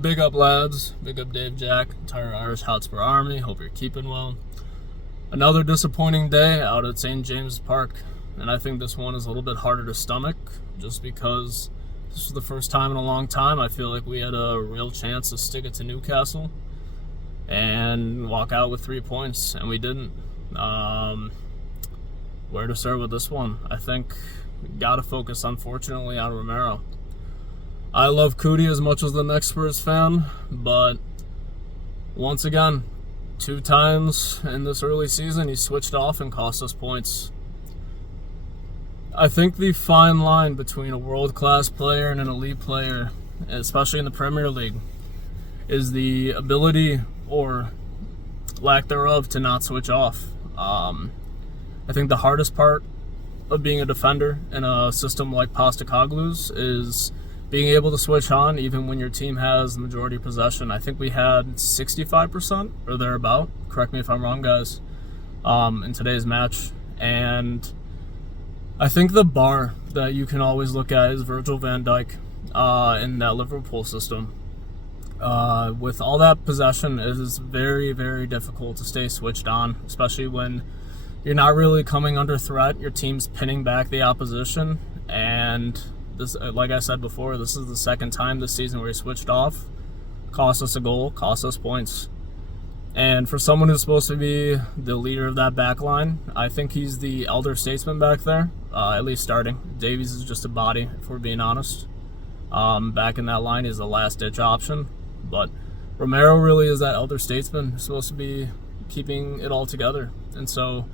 Big up, lads. Big up, Dave, Jack, entire IrishHotspur army. Hope you're keeping well. Another disappointing day out at St. James Park, and I think this one is a little bit harder to stomach just because this was the first time in a long time I feel like we had a real chance to stick it to Newcastle and walk out with 3 points, and we didn't. Where to start with this one? I think we got to focus, unfortunately, on Romero. I love Cootie as much as the next Spurs fan, but once again, 2 times in this early season, he switched off and cost us points. I think the fine line between a world-class player and an elite player, especially in the Premier League, is the ability or lack thereof to not switch off. I think the hardest part of being a defender in a system like Postecoglou's is being able to switch on even when your team has the majority possession. I think we had 65% or thereabout, correct me if I'm wrong, guys, in today's match. And I think the bar that you can always look at is Virgil van Dijk in that Liverpool system. With all that possession, it is very, very difficult to stay switched on, especially when you're not really coming under threat. Your team's pinning back the opposition, and this, like I said before, this is the second time this season where he switched off, cost us a goal, cost us points. And for someone who's supposed to be the leader of that back line, I think he's the elder statesman back there, at least starting. Davies is just a body, if we're being honest. Back in that line, he's the last-ditch option. But Romero really is that elder statesman who's supposed to be keeping it all together. And so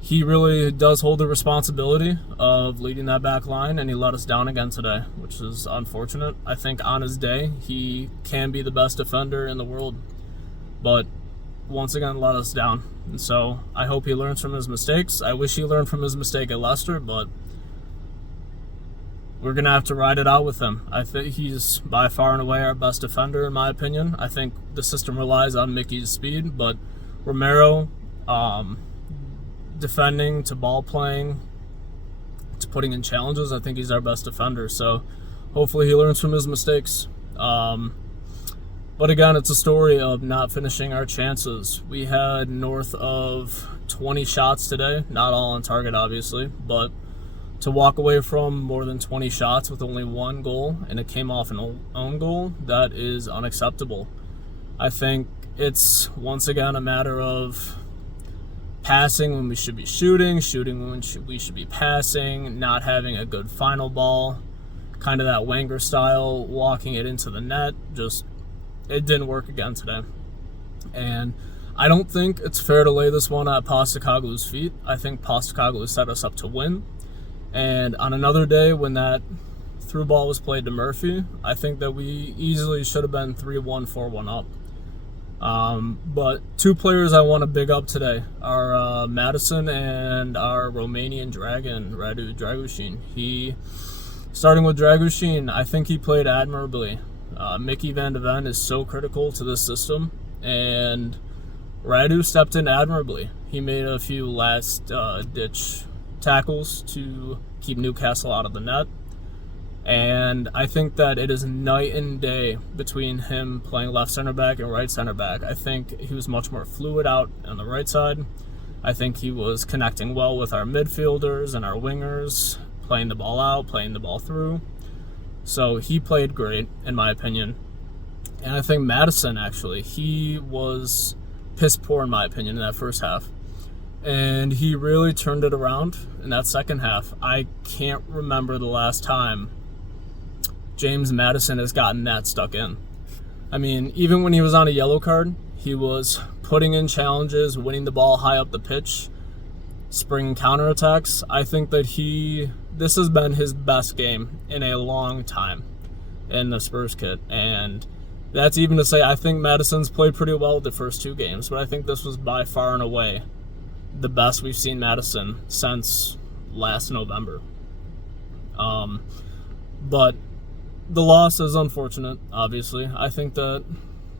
he really does hold the responsibility of leading that back line, and he let us down again today, which is unfortunate. I think on his day, he can be the best defender in the world, but once again let us down. And so I hope he learns from his mistakes. I wish he learned from his mistake at Leicester, but we're going to have to ride it out with him. I think he's by far and away our best defender, in my opinion. I think the system relies on Mickey's speed, but Romero, defending to ball playing to putting in challenges, I think he's our best defender. So hopefully he learns from his mistakes. But again, it's a story of not finishing our chances. We had north of 20 shots today, not all on target obviously, but to walk away from more than 20 shots with only 1 goal and it came off an own goal, that is unacceptable. I think it's once again a matter of passing when we should be shooting when we should be passing, not having a good final ball, kind of that Wenger style, walking it into the net. Just, it didn't work again today. And I don't think it's fair to lay this one at Postecoglou's feet. I think Postecoglou set us up to win. And on another day when that through ball was played to Murphy, I think that we easily should have been 3-1, 4-1 up. But 2 players I want to big up today are Madison and our Romanian dragon, Radu Dragushin. Starting with Dragushin, I think he played admirably. Mickey van de Ven is so critical to this system, and Radu stepped in admirably. He made a few last-ditch tackles to keep Newcastle out of the net. And I think that it is night and day between him playing left center back and right center back. I think he was much more fluid out on the right side. I think he was connecting well with our midfielders and our wingers, playing the ball out, playing the ball through. So he played great, in my opinion. And I think Madison, actually, he was piss poor, in my opinion, in that first half. And he really turned it around in that second half. I can't remember the last time James Madison has gotten that stuck in. I mean, even when he was on a yellow card, he was putting in challenges, winning the ball high up the pitch, springing counterattacks. I think that this has been his best game in a long time in the Spurs kit. And that's even to say, I think Madison's played pretty well the first 2 games, but I think this was by far and away the best we've seen Madison since last November. But the loss is unfortunate, obviously. I think that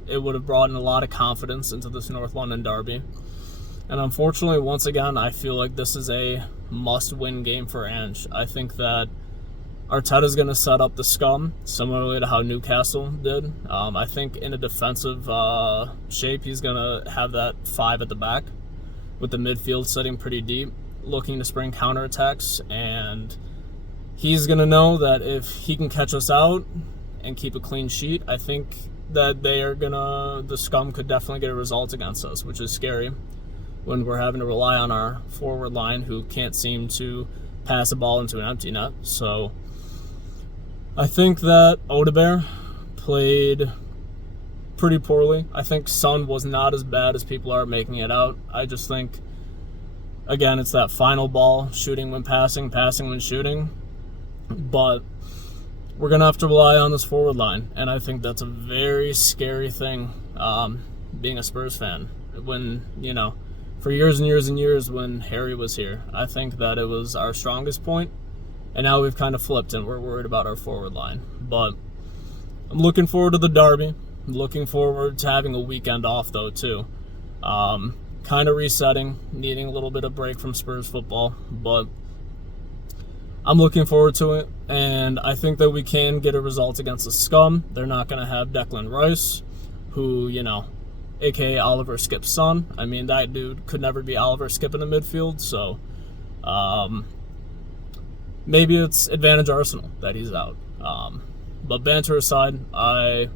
it would have brought in a lot of confidence into this North London derby. And unfortunately, once again, I feel like this is a must-win game for Ange. I think that Arteta's going to set up the scum similarly to how Newcastle did. I think in a defensive shape, he's going to have that 5 at the back with the midfield sitting pretty deep, looking to spring counterattacks. And he's going to know that if he can catch us out and keep a clean sheet, I think that the scum could definitely get a result against us, which is scary when we're having to rely on our forward line who can't seem to pass a ball into an empty net. So I think that Odegaard played pretty poorly. I think Son was not as bad as people are making it out. I just think, again, it's that final ball, shooting when passing, passing when shooting. But we're going to have to rely on this forward line, and I think that's a very scary thing, being a Spurs fan. When, for years and years and years when Harry was here, I think that it was our strongest point, and now we've kind of flipped and we're worried about our forward line. But I'm looking forward to the derby. I'm looking forward to having a weekend off, though, too. Kind of resetting, needing a little bit of break from Spurs football, but I'm looking forward to it, and I think that we can get a result against the scum. They're not going to have Declan Rice, who, a.k.a. Oliver Skip's son. I mean, that dude could never be Oliver Skip in the midfield, so maybe it's advantage Arsenal that he's out. But banter aside, I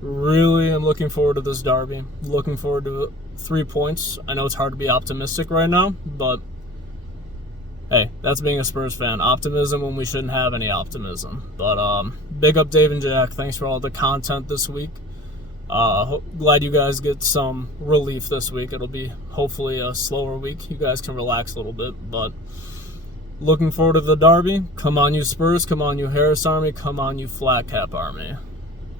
really am looking forward to this derby. Looking forward to 3 points. I know it's hard to be optimistic right now, but hey, that's being a Spurs fan. Optimism when we shouldn't have any optimism. But big up Dave and Jack. Thanks for all the content this week. Glad you guys get some relief this week. It'll be hopefully a slower week. You guys can relax a little bit. But looking forward to the derby. Come on, you Spurs. Come on, you Harris Army. Come on, you Flat Cap Army.